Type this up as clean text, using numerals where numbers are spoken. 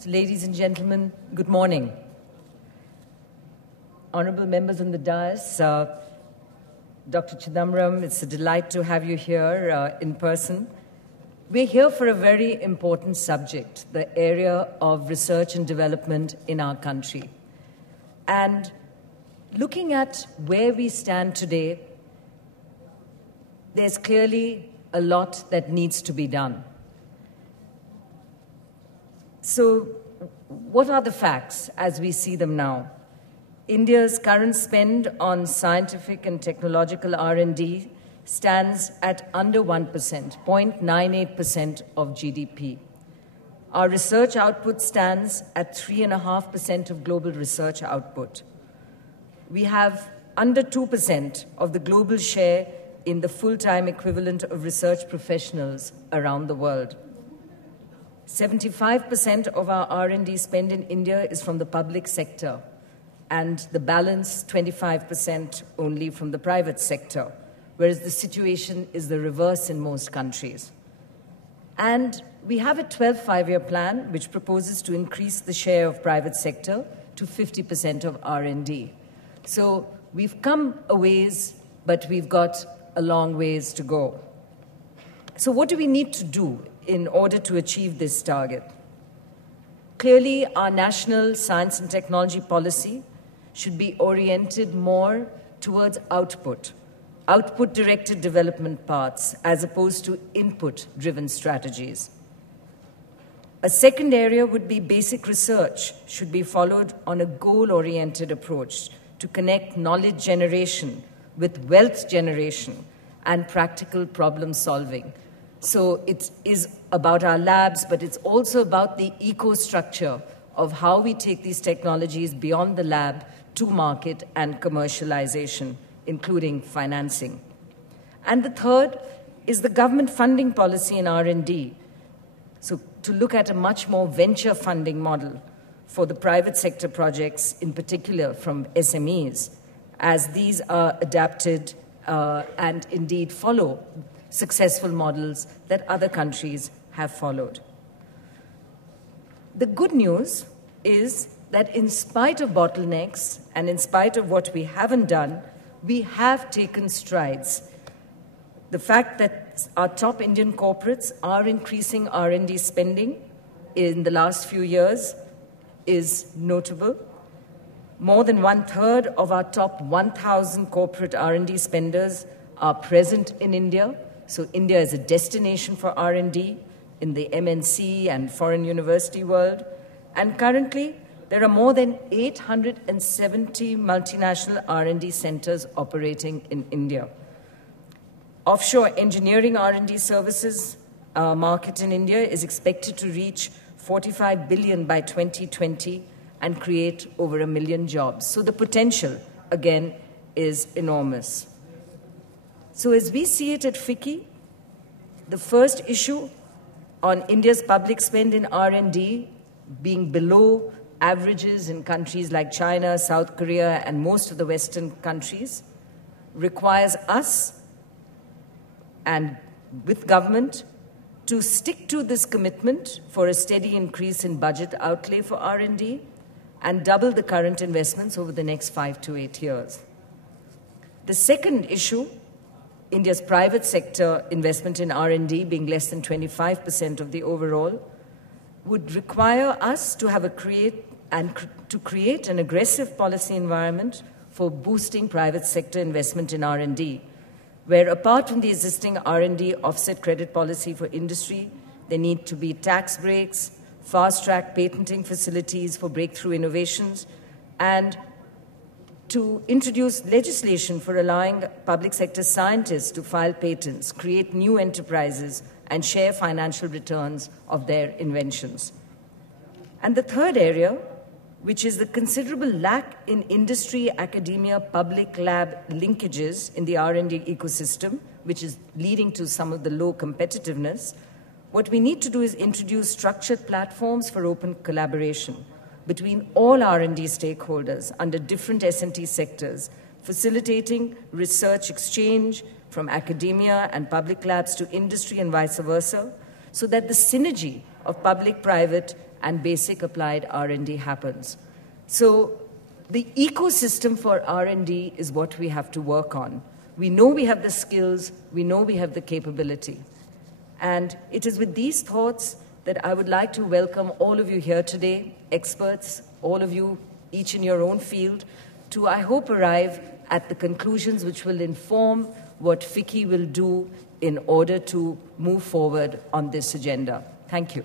So, ladies and gentlemen, good morning. Honorable members on the dais, Dr. Chidambaram, it's a delight to have you here in person. We're here for a very important subject, the area of research and development in our country. And looking at where we stand today, there's clearly a lot that needs to be done. So, what are the facts as we see them now? India's current spend on scientific and technological R&D stands at under 1%, 0.98% of GDP. Our research output stands at 3.5% of global research output. We have under 2% of the global share in the full-time equivalent of research professionals around the world. 75% of our R&D spend in India is from the public sector, and the balance, 25%, only from the private sector, whereas the situation is the reverse in most countries. And we have a 12th five-year plan which proposes to increase the share of private sector to 50% of R&D. So we've come a ways, but we've got a long ways to go. So what do we need to do in order to achieve this target? Clearly, our national science and technology policy should be oriented more towards output-directed development paths, as opposed to input-driven strategies. A second area would be basic research should be followed on a goal-oriented approach to connect knowledge generation with wealth generation and practical problem solving. So it is about our labs, but it's also about the eco-structure of how we take these technologies beyond the lab to market and commercialization, including financing. And the third is the government funding policy in R&D. So to look at a much more venture funding model for the private sector projects, in particular from SMEs, as these are adapted and indeed follow successful models that other countries have followed. The good news is that in spite of bottlenecks and in spite of what we haven't done, we have taken strides. The fact that our top Indian corporates are increasing R&D spending in the last few years is notable. More than 1/3 of our top 1,000 corporate R&D spenders are present in India. So India is a destination for R&D in the MNC and foreign university world. And currently, there are more than 870 multinational R&D centers operating in India. Offshore engineering R&D services market in India is expected to reach 45 billion by 2020 and create over 1 million jobs. So the potential, again, is enormous. So as we see it at FICCI, the first issue on India's public spend in R&D being below averages in countries like China, South Korea, and most of the Western countries requires us and with government to stick to this commitment for a steady increase in budget outlay for R&D and double the current investments over the next 5 to 8 years. The second issue, India's private sector investment in R&D being less than 25% of the overall, would require us to have create an aggressive policy environment for boosting private sector investment in R&D, where apart from the existing R&D offset credit policy for industry, there need to be tax breaks, fast-track patenting facilities for breakthrough innovations, and to introduce legislation for allowing public sector scientists to file patents, create new enterprises, and share financial returns of their inventions. And the third area, which is the considerable lack in industry, academia, public lab linkages in the R&D ecosystem, which is leading to some of the low competitiveness, what we need to do is introduce structured platforms for open collaboration between all R&D stakeholders under different S&T sectors, facilitating research exchange from academia and public labs to industry and vice versa, so that the synergy of public, private, and basic applied R&D happens. So the ecosystem for R&D is what we have to work on. We know we have the skills, we know we have the capability. And it is with these thoughts that I would like to welcome all of you here today, experts, all of you, each in your own field, to, I hope, arrive at the conclusions which will inform what FICCI will do in order to move forward on this agenda. Thank you.